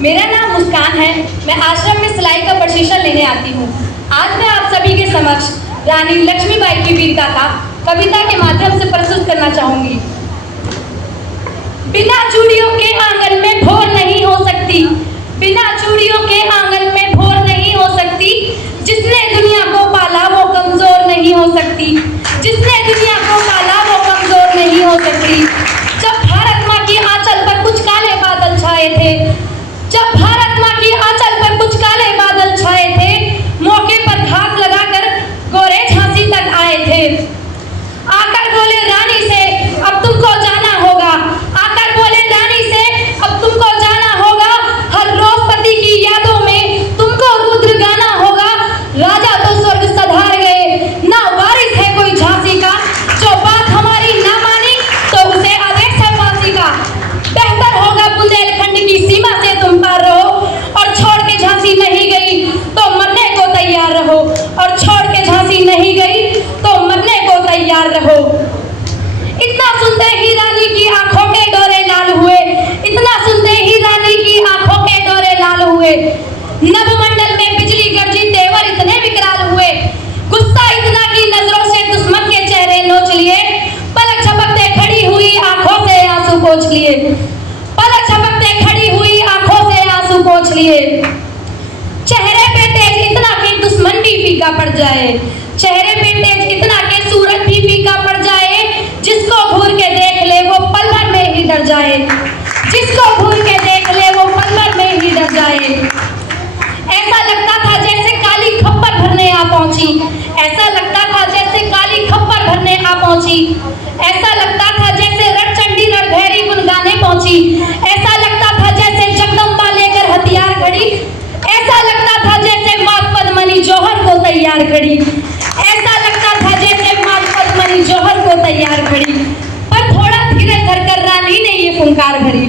मेरा नाम मुस्कान है। मैं आश्रम में सिलाई का प्रशिक्षण लेने आती हूँ। आज मैं आप सभी के समक्ष रानी लक्ष्मीबाई की वीर गाथा कविता के माध्यम से प्रस्तुत करना चाहूंगी। बिना चूड़ियों के आंगन में भोर नहीं हो सकती, बिना चूड़ियों के आंगन में भोर नहीं हो सकती। जिसने दुनिया को पाला वो कमजोर नहीं हो सकती, जिसने दुनिया को पाला वो कमजोर नहीं हो सकती। जब भारत माँ की आंचल पर कुछ काले बादल छाए थे, जब भारत माँ की आंचल पर कुछ काले बादल छाए थे, मौके पर घात लगाकर गोरे झांसी तक आए थे। आकर बोले रानी से अब तुमको जाना होगा, आकर बोले रानी से अब तुमको जाना होगा। हर रोज पति की यादों में तुमको रुद्र गाना होगा। राजा तो स्वर्ग सधार गए, ना वारिस है कोई झांसी का। जो बात हमारी ना मानी तो उसे आदेश है फांसी का। बेहतर होगा बुंदेलखंड की सीमा से तुम पार रहो, और छोड़ के झांसी नहीं गई तो मरने को तैयार रहो, और छोड़ के झांसी नहीं गई तो मरने को तैयार रहो। इतना सुनते ही रानी की आंखों के डोरे लाल हुए, इतना सुनते ही रानी की आंखों के डोरे लाल हुए। नभमंडल में बिजली गरजी, तेवर इतने विकराल हुए। गुस्सा इतना कि नजरों से दुश्मन के चेहरे नोच लिए। पलक झपकते खड़ी हुई आंखों से आंसू पोंछ लिए, पलक झपकते खड़ी हुई आंखों से आंसू पोंछ लिए। चेहरे पे तेज इतना कि दुश्मन भी फीका पड़ जाए, चेहरे पे तेज इतना कि सूरज भी फीका पड़ जाए। जिसको घूर के देख ले वो पल भर में ही डर जाए, जिसको घूर के देख ले वो पल भर में ही डर जाए। ऐसा लगता था जैसे काली खप्पर भरने आ पहुंची, ऐसा लगता था जैसे काली खप्पर भरने आ पहुंची। ऐसा लगता था जैसे रणचंडी रणभैरी गुनगाने पहुंची, ऐसा लगता था जैसे जगदम्बा लेकर हथियार खड़ी, ऐसा लगता था जैसे मात पद्मनी जौहर को तैयार खड़ी, ऐसा लगता था जैसे मात पद्मनी जौहर को तैयार खड़ी। पर थोड़ा धीरज धरकर रानी ने ये फुंकार भरी,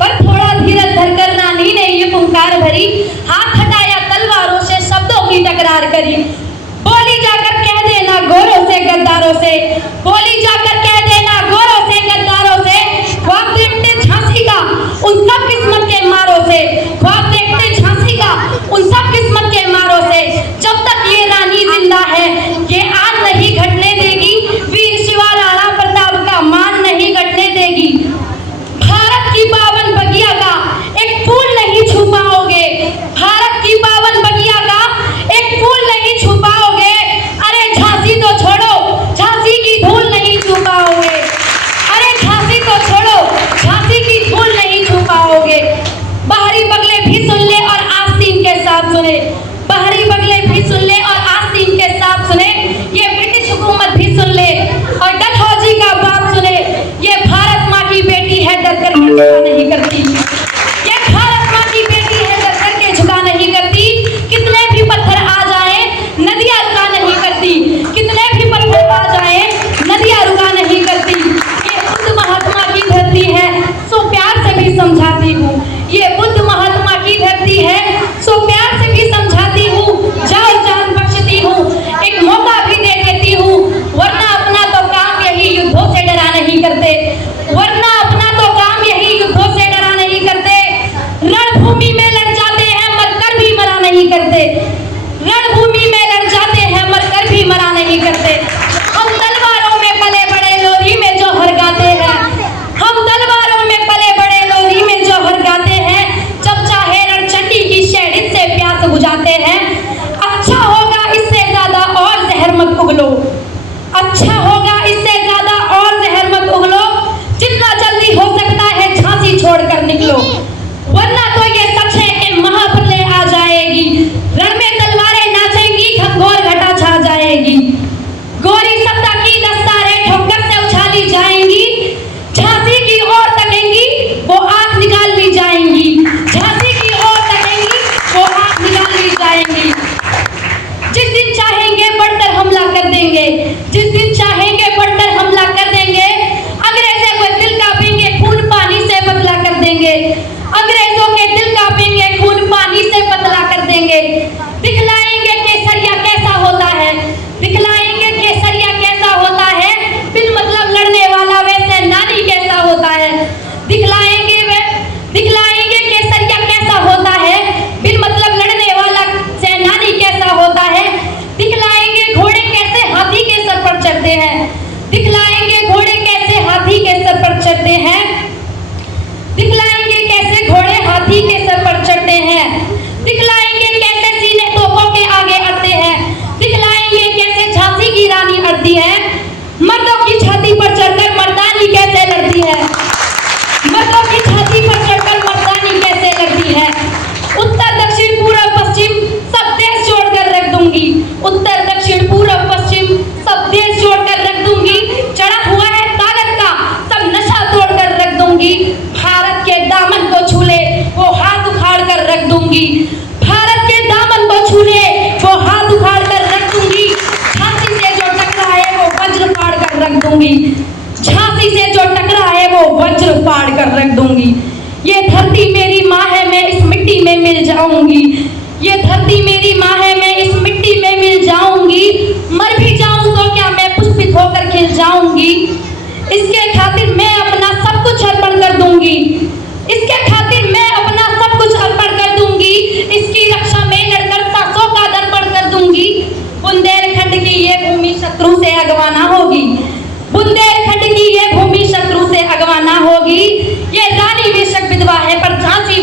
पर थोड़ा धीरज धरकर रानी ने ये फुंकार भरी। हाथ हटाया तलवारों से शब्दों की टकरार करी। बोली जाकर कह देना गोरों से गद्दारों से, बोली जाकर कह देना गोरों से गद्दारों से। ख्वाब देखते झांसी का उन सब किस्मत के मारों से, ख्वाब देखते झांसी का उन सब किस्मत के मारों से। जब तक ये रानी जिंदा है ये आग नहीं घटने देगी, वीर शिवा राणा प्रताप का मान नहीं घटने देगी। भारत की पावन बगिया का एक फूल नहीं छू पाओगे, भारत की पावन बगिया का एक फूल नहीं छू पाओगे। अरे झांसी तो छोड़ो, झांसी की धूल नहीं छू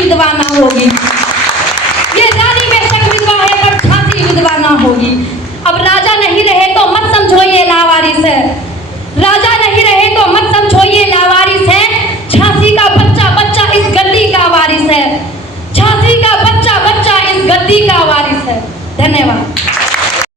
विधवा ना होगी। ये रानी बेशक विधवा है पर झांसी विधवा ना होगी। अब राजा नहीं रहे तो मत समझो ये लावारिस है, राजा नहीं रहे तो मत समझो ये लावारिस है। झांसी का बच्चा बच्चा इस गद्दी का वारिस है, झांसी का बच्चा बच्चा इस गद्दी का वारिस है। धन्यवाद।